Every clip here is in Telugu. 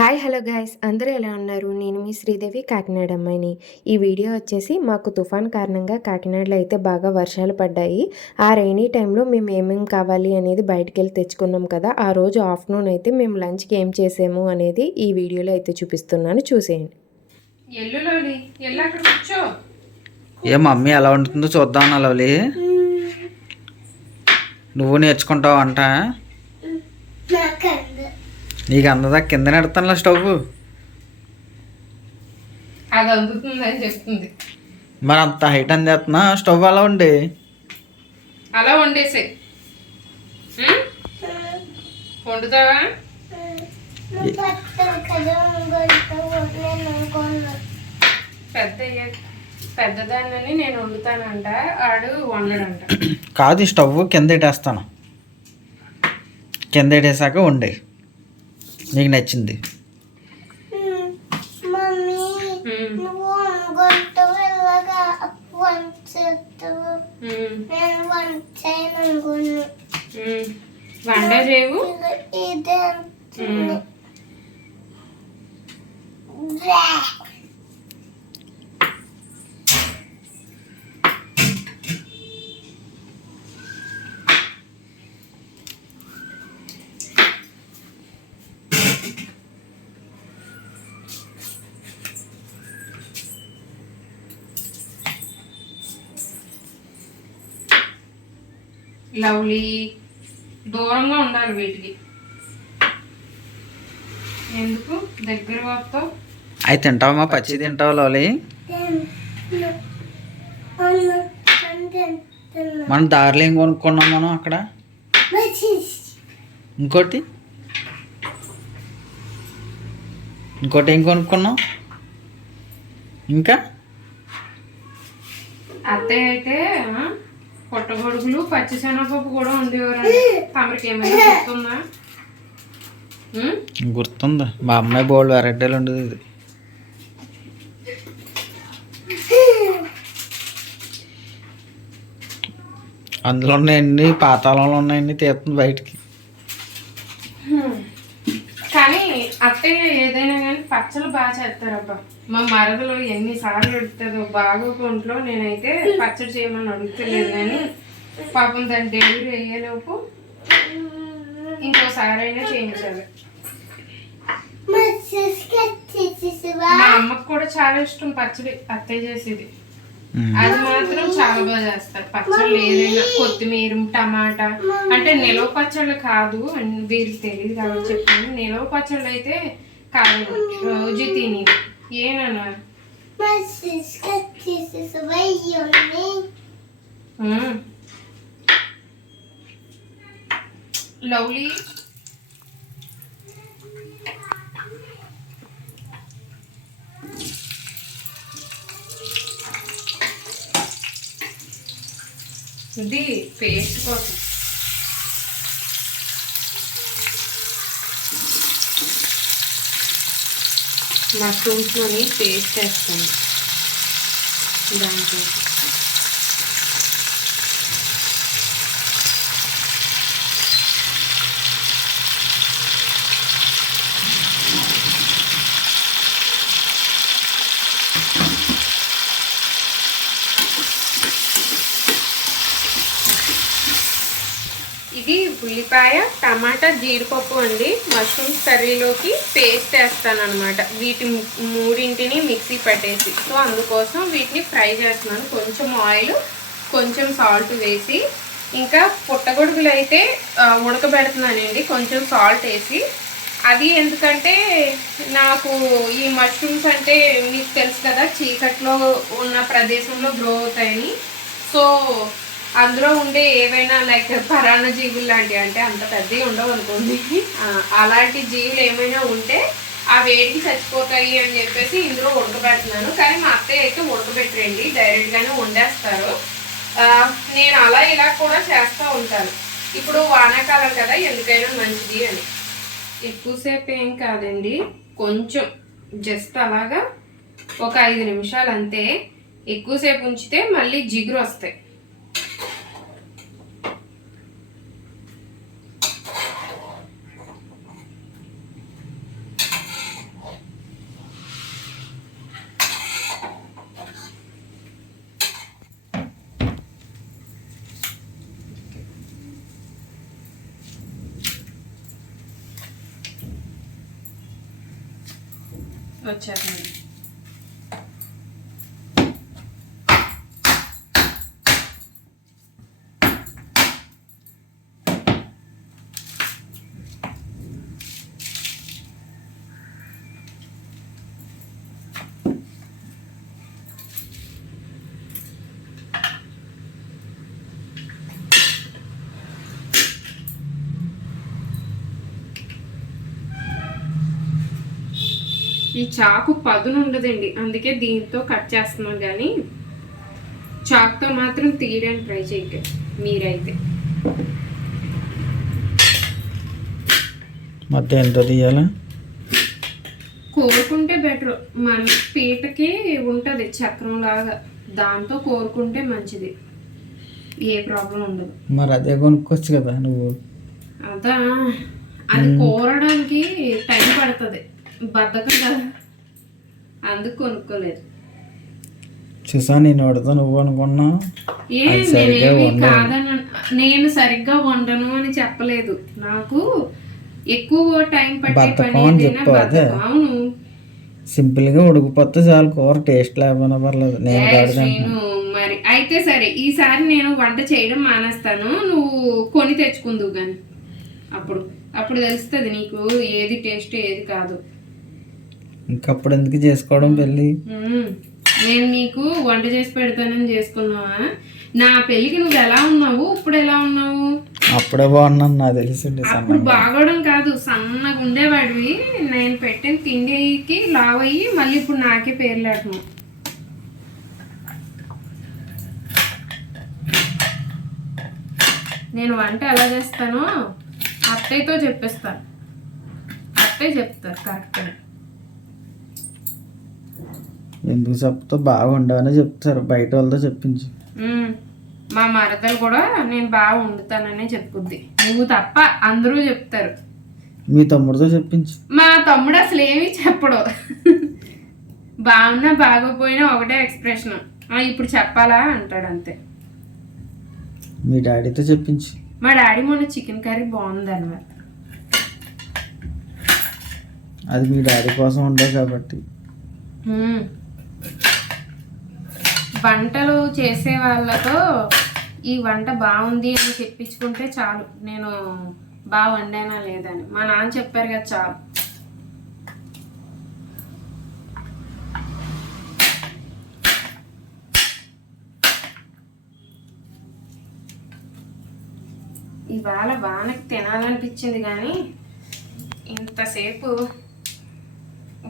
Hi hello guys. అందరూ ఎలా ఉన్నారు? నేను మీ శ్రీదేవి కాకినాడ అమ్మాయిని ఈ వీడియో వచ్చేసి మాకు తుఫాన్ కారణంగా కాకినాడలో అయితే బాగా వర్షాలు పడ్డాయి. ఆ రైనీ టైంలో మేము ఏమేమి కావాలి అనేది బయటికి వెళ్ళి తెచ్చుకున్నాం కదా. ఆ రోజు ఆఫ్టర్నూన్ అయితే మేము లంచ్కి ఏం చేసాము అనేది ఈ వీడియోలో అయితే చూపిస్తున్నాను. చూసేయండి. ఏ మమ్మీ ఎలా వండుతుందో చూద్దాం లవ్లీ. నువ్వు నేర్చుకుంటావు అంట నీకు అందదా కింద నెడతానులా స్టవ్. అది అందుతుందని చెప్తుంది. మరి అంత హైట్ అని చేస్తున్నా స్టవ్ అలా ఉండి అలా వండేసే వండుతావా? పెద్ద పెద్దదాన్ని నేను వండుతానంట ఆడు వండడంట. కాదు స్టవ్ కింద పెట్టేస్తాను కింద పెట్టేసాక వండే నీకు నచ్చింది. వంట చేయవు? ఇదే లవ్లీ దూరంగా ఉండాలి వీటికి. ఎందుకు? దగ్గర వస్తావు అవి తింటావమ్మా పచ్చి తింటావు లవ్లీ. మనం దారిలో ఏం కొనుక్కున్నాం మనం అక్కడ. ఇంకోటి? ఇంకోటి ఏం కొనుక్కున్నాం? ఇంకా? అత్తయ్య అయితే పుట్టగొడుగులు పచ్చిశనగపప్పు కూడా ఉండేవారండి. తమరికి ఏమైనా గుర్తుందా? గుర్తుందా? మా అమ్మాయి బోల్డ్ వెరైటీలు ఉండదు ఇది. అందులో ఉన్నాయండి పాతాళంలో ఉన్నాయండి తీస్తుంది బయటికి కానీ అత్తయ్య ఏదైనా కానీ పచ్చళ్ళు బాగా చేస్తారబ్బా మా మరదలు ఎన్నిసార్లు అడుగుతుందో బాగా కొంట్లో నేనైతే పచ్చడి చేయమని అడుగుతలేదు కానీ పాపం దాని డెలివరీ అయ్యేలోపు ఇంకోసారి అయినా చేయించాలి మా అమ్మకు కూడా చాలా ఇష్టం పచ్చడి అత్తయ్య చేసేది. అది మాత్రం చాలా బాగా చేస్తారు. పచ్చళ్ళు ఏదైనా కొత్తిమీర టమాటా అంటే నిలవ పచ్చళ్ళు కాదు అని వీరికి తెలియదు కాబట్టి చెప్పాను నిలవ పచ్చళ్ళు అయితే కాదు రోజు తిని ఏనన్నా ఉమ్. లవ్లీ? ఇది పేస్ట్ కోసం. మష్రూమ్స్లోని పేస్ట్ వేస్తాను. దానికోసం ఇది ఉల్లిపాయ టమాటా జీడిపప్పు అండి. మష్రూమ్స్ కర్రీలోకి పేస్ట్ వేస్తాను అనమాట వీటి మూడింటిని మిక్సీ పట్టేసి. సో అందుకోసం వీటిని ఫ్రై చేస్తున్నాను. కొంచెం ఆయిల్ కొంచెం సాల్ట్ వేసి. ఇంకా పుట్టగొడుగులు అయితే ఉడకబెడుతున్నానండి. కొంచెం సాల్ట్ వేసి. అది ఎందుకంటే నాకు ఈ మష్రూమ్స్ అంటే మీకు తెలుసు కదా చీకట్లో ఉన్న ప్రదేశంలో గ్రో అవుతాయని. సో అందులో ఉండే ఏవైనా లైక్ పరాణ జీవులు లాంటివి అంటే అంత పెద్దవి ఉండవు అనుకోండి. అలాంటి జీవులు ఏమైనా ఉంటే ఆ వేడికి చచ్చిపోతాయి అని చెప్పేసి ఇందులో ఉడకబెడుతున్నాను. కానీ మా అత్తయ్య అయితే ఉడకబెట్టరండి. డైరెక్ట్గానే వండేస్తారు. నేను అలా ఇలా కూడా చేస్తూ ఉంటాను. ఇప్పుడు వానాకాలం కదా ఎందుకైనా మంచిది అని. ఎక్కువసేపు ఏం కాదండి. కొంచెం జస్ట్ అలాగా ఒక ఐదు నిమిషాలు అంతే. ఎక్కువసేపు ఉంచితే మళ్ళీ జిగురు వస్తాయి. अच्छा है ఈ చాకు పదును ఉండదండి అందుకే దీంతో కట్ చేస్తున్నాం కానీ చాకుతో మాత్రం తీయడానికి ట్రై చేయకండి. మీరైతే. మధ్య ఎంత తీయాలా? కోరుకుంటే బెటర్. మన పీటకి ఉంటుంది చక్రం లాగా దాంతో కోరుకుంటే మంచిది. ఏ ప్రాబ్లం ఉండదు. మరి అదే కొనుక్కోవచ్చు కదా నువ్వు. అదా. అది కోరడానికి టైం పడుతుంది. బద్ధకం కదా. అందుకు కొనుక్కోలేదు. చూసా నేను వాడితో నువ్వు ఏ నేనేమి వండను. కాదని నేను సరిగ్గా వండను అని చెప్పలేదు. నాకు ఎక్కువ టైం పట్టే పని బద్ధకం అని ఏదైనా చెప్పు అదే. బద్ధకం. అవును. సింపుల్గా ఉడికిపోతే చాలు. కూర టేస్ట్ లేకపోయినా పర్లేదు. నేను ఏ, కాదు నేను మరి అయితే సరే ఈసారి నేను వంట చేయడం మానేస్తాను. నువ్వు కొని తెచ్చుకుందువు గాని అప్పుడు అప్పుడు తెలుస్తుంది నీకు ఏది టేస్ట్ ఏది కాదు. ఇంకప్పుడు ఎందుకు చేసుకోవడం పెళ్ళి. నేను నీకు వంట చేసి పెడతానని చేసుకున్నావా? నా పెళ్ళికి నువ్వు ఎలా ఉన్నావు? ఇప్పుడు ఎలా ఉన్నావు? అప్పుడే బాగున్నాను నాకు తెలిసింది అప్పుడు బాగోవడం కాదు సన్నగా ఉండేవాడివి. నేను పెట్టిన తిండికి లావ్ అయ్యి మళ్ళీ ఇప్పుడు నాకే పేర్లాడుతున్నావు నేను వంట ఎలా చేస్తానో అత్తయ్యతో చెప్పేస్తాను. అత్తయ్య చెప్తారు కరెక్ట్గా ఎందుకు చెప్తా? బాగా ఉండవని చెప్తారు. బయట వాళ్ళతో చెప్పించు. మా మరదలు కూడా నేను బాగా వండుతాననే చెప్పుద్ది. నువ్వు తప్ప అందరూ చెప్తారు. మీ తమ్ముడితో చెప్పించు. మా తమ్ముడు అసలు ఏమీ చెప్పడు. బాగున్నా బాగోపోయినా ఒకటే ఎక్స్ప్రెషన్. ఇప్పుడు చెప్పాలా అంటాడు అంతే. మీ డాడీతో చెప్పించు. మా డాడీ మొన్న చికెన్ కర్రీ బాగుంది అన్నమాట అది మీ డాడీ కోసం ఉండవు కాబట్టి. వంటలు చేసే వాళ్ళతో ఈ వంట బాగుంది అని చెప్పించుకుంటే చాలు. నేను బాగా వండానా లేదని మా నాన్న చెప్పారు కదా చాలు. ఇవాళ బాగానే తినాలనిపించింది కానీ ఇంతసేపు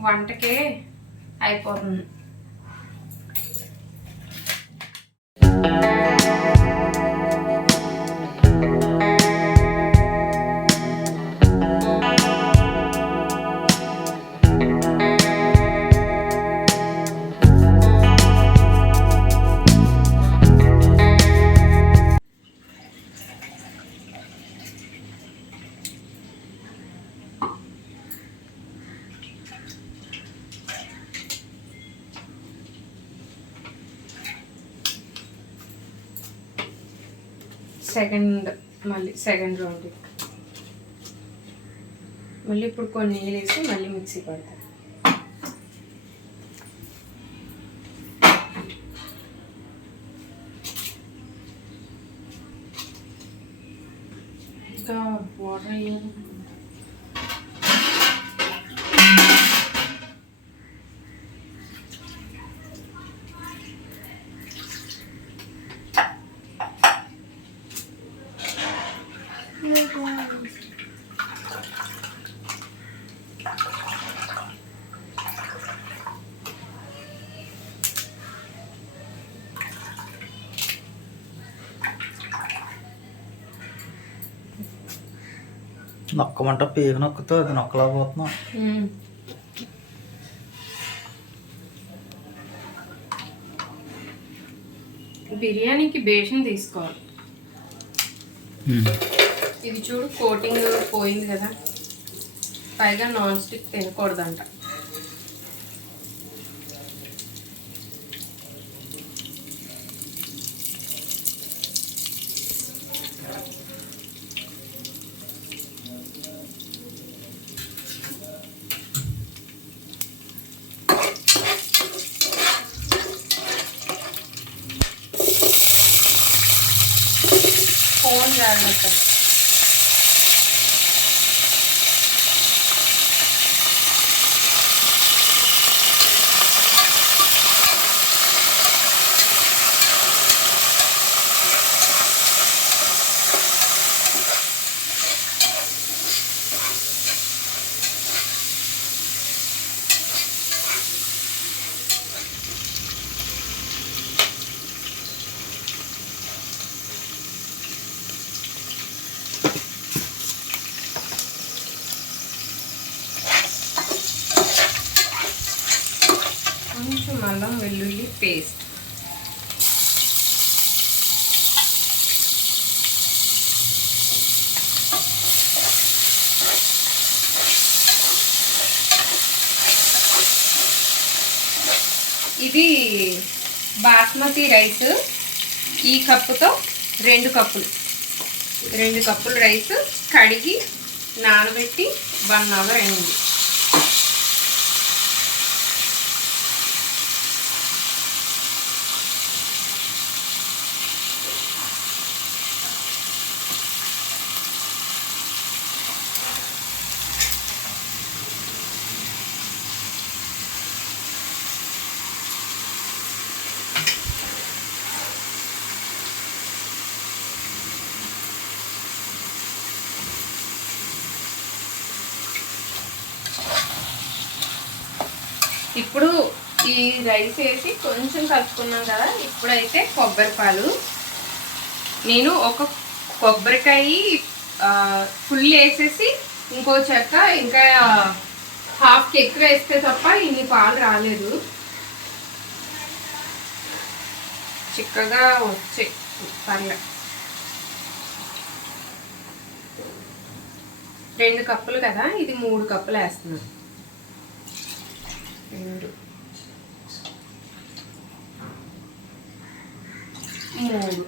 వంటకే అయిపోతుంది. సెకండ్ మళ్ళీ సెకండ్ రౌండ్. మళ్ళీ ఇప్పుడు కొన్ని నీళ్ళు వేసి మళ్ళీ మిక్సీ పడతాను ఇంకా వాటర్ వేయాలి నొక్కమంట పేరు నొక్కుతో అది నొక్కలేకపోతున్నాం. బిర్యానీకి బేషన్ తీసుకోవాలి. ఇది చూడు కోటింగ్ పోయింది కదా. పైగా నాన్ స్టిక్ తినకూడదంట జాగ్రత్త కొంచెం అల్లం వెల్లుల్లి పేస్ట్ ఇది బాస్మతి రైస్ ఈ కప్పుతో రెండు కప్పులు. రెండు కప్పులు రైస్ కడిగి నానబెట్టి వన్ అవర్ అయింది ఇప్పుడు ఈ రైస్ వేసి కొంచెం కలుపుకున్నాం కదా ఇప్పుడైతే కొబ్బరి పాలు. నేను ఒక కొబ్బరికాయ ఫుల్ వేసేసి ఇంకో చెక్క ఇంకా హాఫ్కి ఎక్కువ వేస్తే తప్ప ఇన్ని పాలు రాలేదు. చిక్కగా వచ్చే పర్లే. రెండు కప్పులు కదా ఇది మూడు కప్పులు వేస్తున్నాను. రెండు. మూడు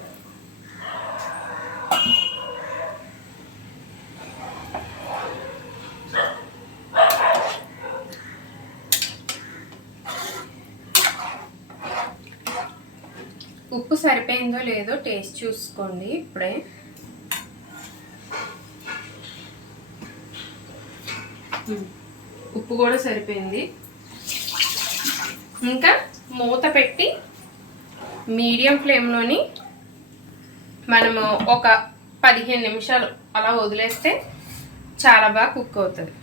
ఉప్పు సరిపోయిందో లేదో టేస్ట్ చూసుకోండి ఇప్పుడే. ఉప్పు కూడా సరిపోయింది. ఇంకా మూత పెట్టి మీడియం ఫ్లేమ్లోని మనము ఒక పదిహేను నిమిషాలు అలా వదిలేస్తే చాలా బాగా కుక్ అవుతుంది.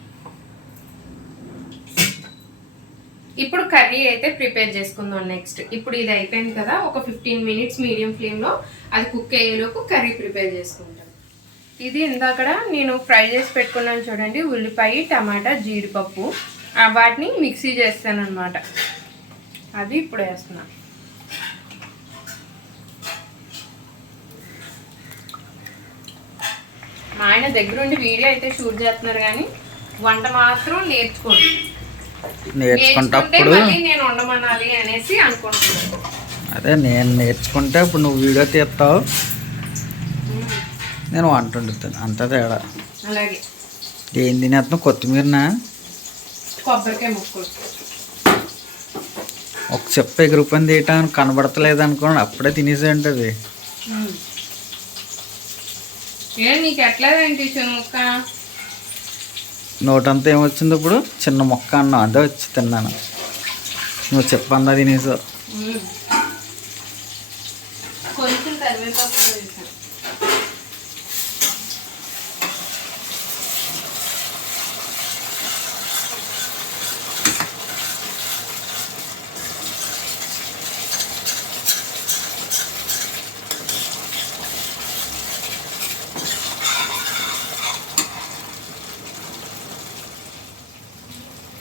ఇప్పుడు కర్రీ అయితే ప్రిపేర్ చేసుకుందాం నెక్స్ట్. ఇప్పుడు ఇది అయిపోయింది కదా ఒక ఫిఫ్టీన్ మినిట్స్ మీడియం ఫ్లేమ్లో అది కుక్ అయ్యేలోపు కర్రీ ప్రిపేర్ చేసుకుంటాం. ఇది ఇందాకడ నేను ఫ్రై చేసి పెట్టుకున్నాను చూడండి ఉల్లిపాయ టమాటా జీడిపప్పు. వాటిని మిక్సీ చేస్తాను అనమాట అది ఇప్పుడు వేస్తున్నాను మా ఆయన దగ్గరుండి వీడియో అయితే షూట్ చేస్తున్నారు కానీ వంట మాత్రం నేర్చుకోండి. నేర్చుకుంటే నేర్చుకుంటప్పుడు మళ్ళీ నేను ఉండమనాలి అనేసి అనుకుంటున్నాను. అదే నేను నేర్చుకుంటే ఇప్పుడు నువ్వు వీడియో తీస్తావు. నేను వంట వండుతాను అంత తేడా. అలాగే. ఏం తినేస్తున్నావు? కొత్తిమీరనా? కొబ్బరికాయ ముక్కలు. ఒక చెప్ప ఎగురుపని తీయటానికి కనబడతలేదు అనుకోండి అప్పుడే తినేసి ఉంటుంది ఉమ్. ఏ నీకు ఎట్లా ముక్క? నోటంతా ఏమొచ్చింది ఇప్పుడు? చిన్న మొక్క అన్నావు అదే వచ్చి తిన్నాను. నువ్వు చెప్పందా తినేసావు ఉమ్. కొంచెం కరివేపాకు కూడా వేసాను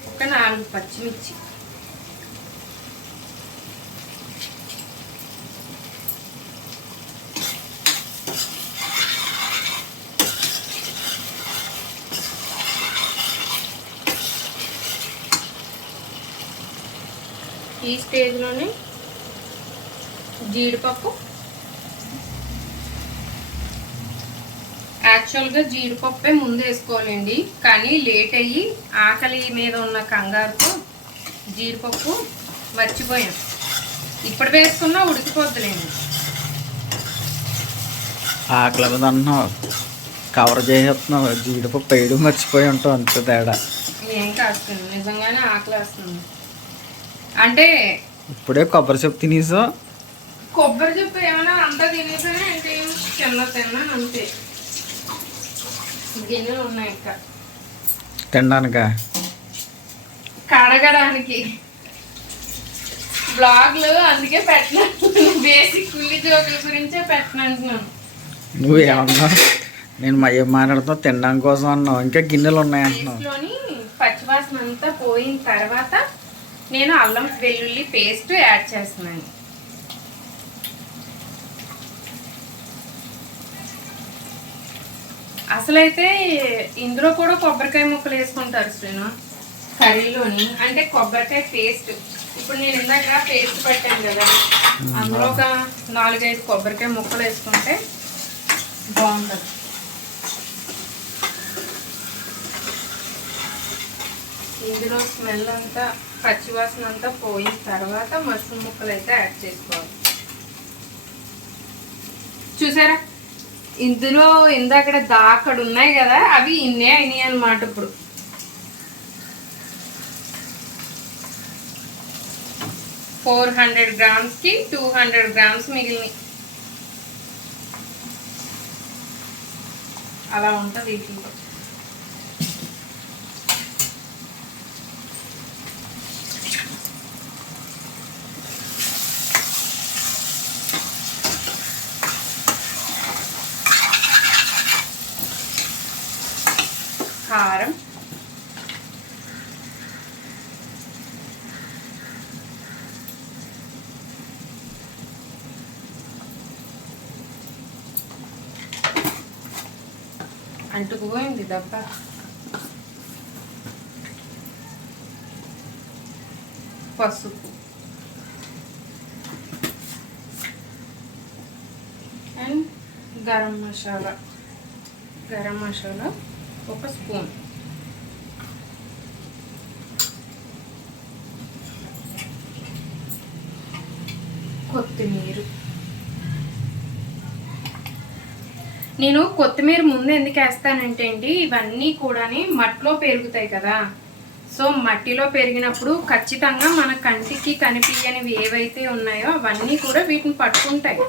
ఒక నాలుగు పచ్చిమిర్చి. ఈ స్టేజ్లోనే జీడిపప్పు యాక్చువల్గా జీడిపప్పే ముందు వేసుకోవాలండి. కానీ లేట్ అయ్యి ఆకలి మీద ఉన్న కంగారుతో జీడిపప్పు మర్చిపోయాం. ఇప్పుడు వేసుకున్నా ఉడికిపోద్దులేండి. ఆకలి మీద అన్నావు కవర్ చేసేస్తున్నావు. జీడిపప్పు వేయడం మర్చిపోయి ఉంటావు అంతే తేడా. ఏం కాస్తుంది? నిజంగానే ఆకలి వస్తుంది. అంటే ఇప్పుడే కొబ్బరి చెప్పు తినేసా కొబ్బరి చెప్పు ఏమైనా అంతా తినేసానే? అంటే చిన్న తిన్నాను అంతే. గిన్నెలు ఉన్నాయి ఇంకా తినడానికా? కడగడానికి. బ్లాగ్లు అందుకే పెట్టిన. బేసిక్ ఉల్లి జోకుల గురించే పెట్టినంటున్నాను నువ్వేమన్నా నేను మా ఏం మాట్లాడుతున్నావు తినడం కోసం అన్నావు. ఇంకా గిన్నెలు ఉన్నాయి అంటున్నావు. పచ్చివాసన అంతా పోయిన తర్వాత నేను అల్లం వెల్లుల్లి పేస్ట్ యాడ్ చేస్తున్నాను. అసలైతే ఇందులో కూడా కొబ్బరికాయ ముక్కలు వేసుకుంటారు శ్రీను. కర్రీలోని? అంటే కొబ్బరికాయ పేస్ట్. ఇప్పుడు నేను ఇందాక పేస్ట్ పెట్టాను కదా. అందులో ఒక నాలుగైదు కొబ్బరికాయ ముక్కలు వేసుకుంటే బాగుంటుంది. ఇందులో స్మెల్ అంతా పచ్చివాసన అంతా పోయిన తర్వాత మష్రూమ్ ముక్కలు అయితే యాడ్ చేసుకోవాలి. చూసారా? ఇందులో ఇందాక దాకడు ఉన్నాయి కదా అవి ఇన్నే అయినాయి అనమాట ఇప్పుడు. ఫోర్ హండ్రెడ్ గ్రామ్స్కి టూ హండ్రెడ్ గ్రామ్స్ మిగిలినాయి. అలా ఉంటుంది వీటిలో కారం అంటుకుపోయింది దెబ్బ. పసుపు. అండ్ గరం మసాలా. గరం మసాలా. ఒక స్పూన్ కొత్తిమీర నేను కొత్తిమీర ముందు ఎందుకు వేస్తానంటే అండి ఇవన్నీ కూడాని మట్టిలో పెరుగుతాయి కదా. సో మట్టిలో పెరిగినప్పుడు ఖచ్చితంగా మన కంటికి కనిపించనివి ఏవైతే ఉన్నాయో అవన్నీ కూడా వీటిని పట్టుకుంటాయి.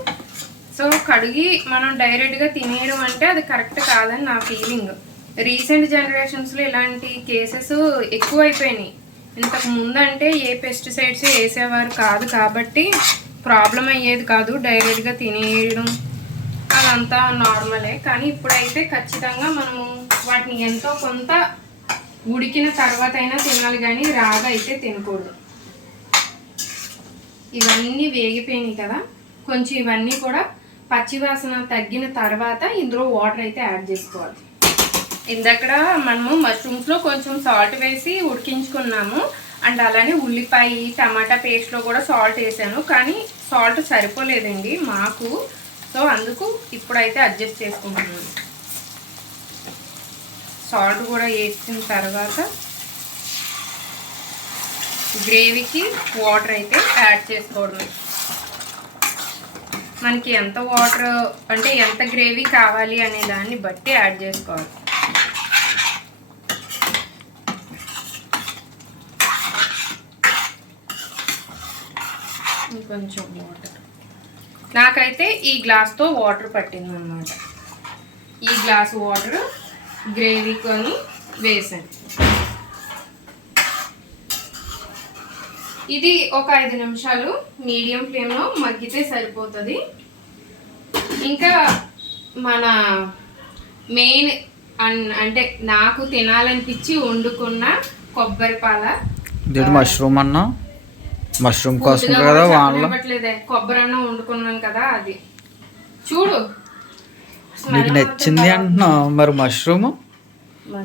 సో కడిగి మనం డైరెక్ట్గా తినేయడం అంటే అది కరెక్ట్ కాదని నా ఫీలింగ్. రీసెంట్ జనరేషన్స్లో ఇలాంటి కేసెస్ ఎక్కువైపోయినాయి. ఇంతకు ముందు అంటే ఏ పెస్టిసైడ్స్ వేసేవారు కాదు కాబట్టి ప్రాబ్లం అయ్యేది కాదు డైరెక్ట్గా తినేయడం అదంతా నార్మలే. కానీ ఇప్పుడైతే ఖచ్చితంగా మనము వాటిని ఎంతో కొంత ఉడికిన తర్వాత అయినా తినాలి కానీ రాగా అయితే తినకూడదు. ఇవన్నీ వేగిపోయినాయి కదా. కొంచెం ఇవన్నీ కూడా పచ్చివాసన తగ్గిన తర్వాత ఇందులో వాటర్ అయితే యాడ్ చేసుకోవాలి. ఇందక్కడ మనము మష్రూమ్స్లో కొంచెం సాల్ట్ వేసి ఉడికించుకున్నాము. అండ్ అలానే ఉల్లిపాయ టమాటా పేస్ట్లో కూడా సాల్ట్ వేసాను. కానీ సాల్ట్ సరిపోలేదండి మాకు. సో అందుకు ఇప్పుడైతే అడ్జస్ట్ చేసుకుంటున్నాను. సాల్ట్ కూడా వేసిన తర్వాత గ్రేవీకి వాటర్ అయితే యాడ్ చేసుకోవడం మనకి ఎంత వాటర్ అంటే ఎంత గ్రేవీ కావాలి అనే దాన్ని బట్టి యాడ్ చేసుకోవాలి. ఇంకొంచెం వాటర్ నాకైతే ఈ గ్లాస్తో వాటర్ పట్టింది అనమాట ఈ గ్లాస్ వాటర్ గ్రేవీ కొని వేసాను. ఇది ఒక ఐదు నిమిషాలు మీడియం ఫ్లేమ్లో మగ్గితే సరిపోతుంది. ఇంకా మన మెయిన్ అంటే నాకు తినాలనిపించి వండుకున్న కొబ్బరి పాల మష్రూమ్ అన్నా? మష్రూమ్ కోసం కదా వాళ్ళ కొబ్బరి అన్నం వండుకున్నాను కదా అది. చూడు. నీకు నచ్చింది అంటున్నావు మరి మష్రూమ్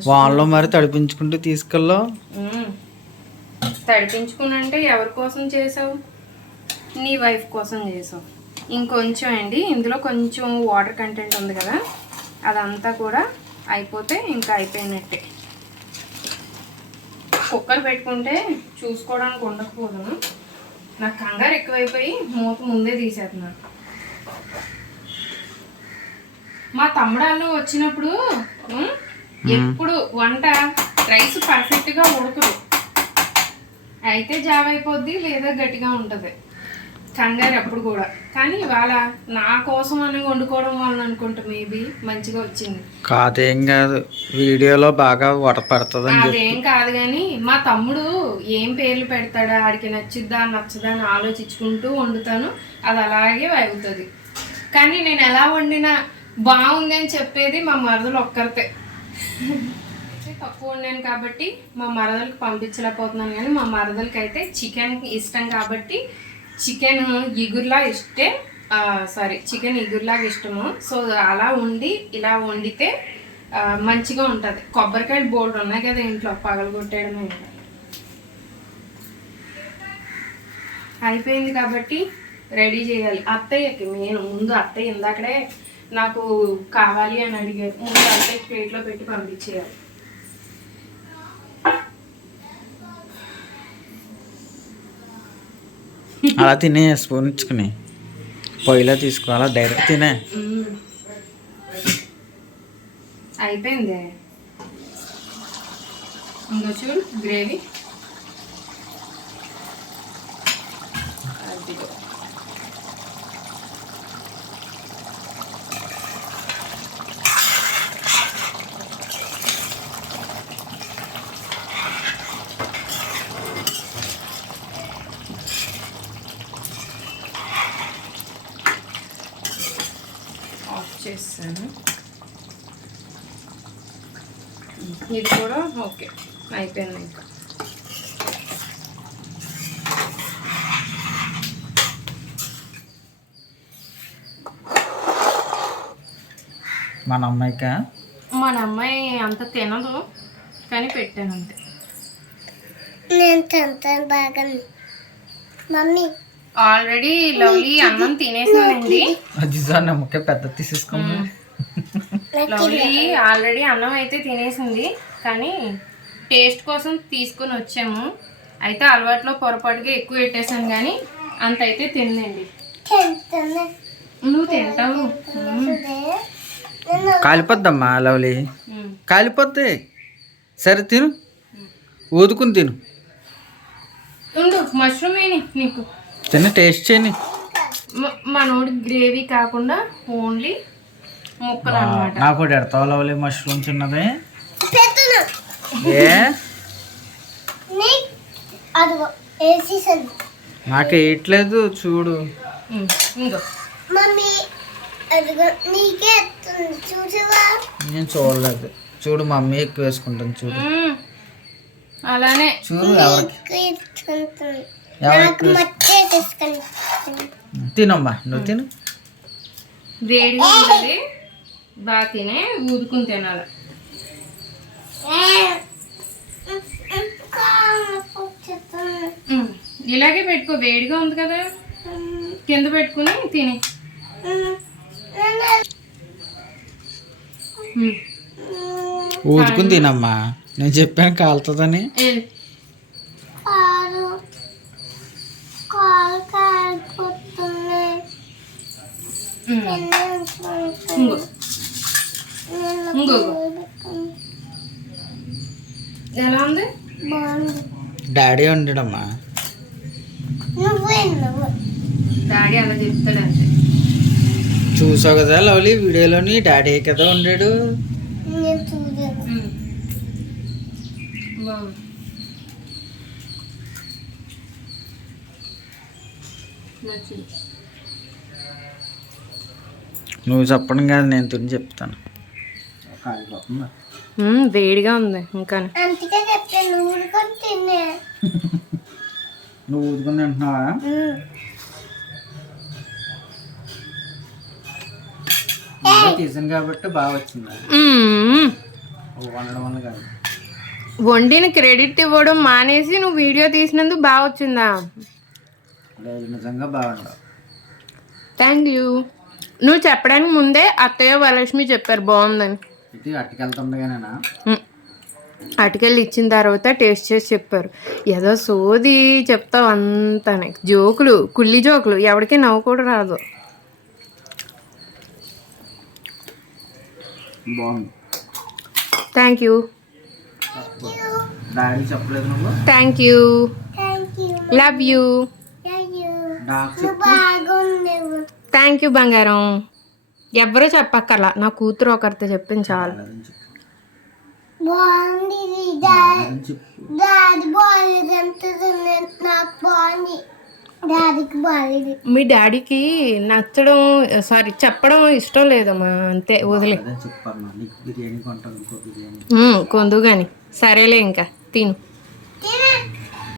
వాళ్ళలో మరి తడిపించుకుంటూ తీసుకెళ్ళావు? మ్మ్. తడిపించుకునంటే ఎవరి కోసం చేసావు? నీ వైఫ్ కోసం చేసావు. ఇంకొంచెం అండి ఇందులో కొంచెం వాటర్ కంటెంట్ ఉంది కదా అదంతా కూడా అయిపోతే ఇంకా అయిపోయినట్టే. కుక్కర్ పెట్టుకుంటే చూసుకోవడానికి ఉండకపోదును నాకు కంగారు ఎక్కువైపోయి మూత ముందే తీసేస్తున్నాను మా తమ్ముడాళ్ళు వచ్చినప్పుడు ఎప్పుడు వంట రైస్ పర్ఫెక్ట్గా ఉడకదు. అయితే జావ్ అయిపోద్ది లేదా గట్టిగా ఉంటది. కంగారు అప్పుడు కూడా. కానీ ఇవాళ నా కోసం అని వండుకోవడం వల్ల అనుకుంటా మేబీ మంచిగా వచ్చింది. కాదేం కాదు. వీడియోలో బాగా వడపడుతుందని చెప్పి. అదేం కాదు కానీ మా తమ్ముడు ఏం పేర్లు పెడతాడా ఆడికి నచ్చిద్దా నచ్చదా అని ఆలోచించుకుంటూ వండుతాను. అది అలాగే అవుతుంది కానీ నేను ఎలా వండినా బాగుంది అని చెప్పేది మా మరదలు ఒక్కరితే. తక్కువ వండాను కాబట్టి మా మరదలకి పంపించలేకపోతున్నాను కానీ మా మరదలకి అయితే చికెన్ ఇష్టం కాబట్టి చికెన్ ఇగుర్లా ఇష్టే సారీ చికెన్ ఇగుర్లాగా ఇష్టము. సో అలా వండి ఇలా వండితే మంచిగా ఉంటుంది. కొబ్బరికాయలు బోల్డ్ ఉన్నాయి కదా ఇంట్లో పగలగొట్టేయడం ఇంకా అయిపోయింది కాబట్టి రెడీ చేయాలి. అత్తయ్యకి నేను ముందు అత్తయ్య ఇందాకడే నాకు కావాలి అని అడిగారు. ముందు అత్తయ్య ప్లేట్లో పెట్టి పంపించేయాలి. అలా తినే స్పూన్ ఇచ్చుకుని పొయ్యిలో అలా డైరెక్ట్ తినే. అయిపోయింది. ఇంకో చూడు గ్రేవీ. చేస్తాను. ఇది కూడా ఓకే అయిపోయింది ఇంకా. మన అమ్మాయికా? మన అమ్మాయి అంత తినదు కానీ పెట్టాను అంతే. నేను తింటాను బాగా. మమ్మీ ఆల్రెడీ లవ్లీ అన్నం తినేసిందండి అది సార్ నమ్మకే పెద్ద తీసేసుకోమా లవ్లీ ఆల్రెడీ అన్నం అయితే తినేసింది కానీ టేస్ట్ కోసం తీసుకొని వచ్చాము. అయితే అలవాట్లో పొరపాటుగా ఎక్కువ పెట్టేశాను కానీ అంత అయితే తింటాను నువ్వు తింటావు. కాలిపోద్దమ్మా లవ్లీ. కాలిపోద్ది సరే తిను. ఊదుకుని తిను. ఉండు మష్రూమ్ ఏని నీకు. తిని టేస్ట్ చేయని మ- మనోడి గ్రేవీ కాకుండా ఓన్లీ ముక్కలు అన్నమాట. నాకు ఒకటి ఎడతావు లవ్లీ మష్రూమ్ చిన్నది? పెద్దను? ఏ? నాకు వేయట్లేదు చూడు. నేను చూడలేదు. చూడు మమ్మీ ఎక్కువ వేసుకుంటాను చూడు. అలానే. చూడు ఎవరికి. తినమ్మా నువ్వు తిను వేడిగా ఉంటుంది బాగా తినే ఊదుకుని తినాలి ఉమ్, ఇలాగే పెట్టుకో వేడిగా ఉంది కదా కింద పెట్టుకుని తిని ఊదుకుని తినమ్మా నేను చెప్పాను కాలుతుందని ఇంకో ఇంకో ఎలా ఉంది బాగుంది డాడీ నువ్వు డాడీ అలా చూసావు కదా లవ్లీ వీడియోలోని? డాడీ కదా ఉండాడు. నచ్చింది. నువ్వు చెప్పడం కాదు నేను తిని చెప్తాను. వేడిగా ఉంది ఇంకా. నువ్వు కూడా తినే. నువ్వు ఊదుకుని తింటున్నావా? తీసాను కాబట్టి బాగా వచ్చింది. ఉమ్. ఓ వండడం వల్ల కాదు. వండిన క్రెడిట్ ఇవ్వడం మానేసి నువ్వు వీడియో తీసినందుకు బాగా వచ్చిందా? లేదు నిజంగా బాగుండవు థ్యాంక్ యూ. నువ్వు చెప్పడానికి ముందే అత్తయ్య వరలక్ష్మి చెప్పారు బాగుందని. అట్టుకెళ్తుండగానేనా. అటుకెళ్ళి ఇచ్చిన తర్వాత టేస్ట్ చేసి చెప్పారు. ఏదో సోది చెప్తావు అంతానే. జోకులు కుల్లి జోకులు ఎవరికి నవ్వు కూడా రాదు. Thank you thank you love you thank you బంగారం. ఎవ్వరూ చెప్పక్కర్లా. నా కూతురు ఒకరితో చెప్పింది చాలు. బాగుంది ఇది. డాడీ చెప్పు. డాడీ బాగాలేదు. ఎంత తిన్నాను. నాకు బాగుంది. డాడీకి బాగాలేదు. మీ డాడీకి నచ్చడం సారీ చెప్పడం ఇష్టం లేదమ్మా. అంతే వదిలే. కొందు కానీ సరేలే ఇంకా తిను. తిన.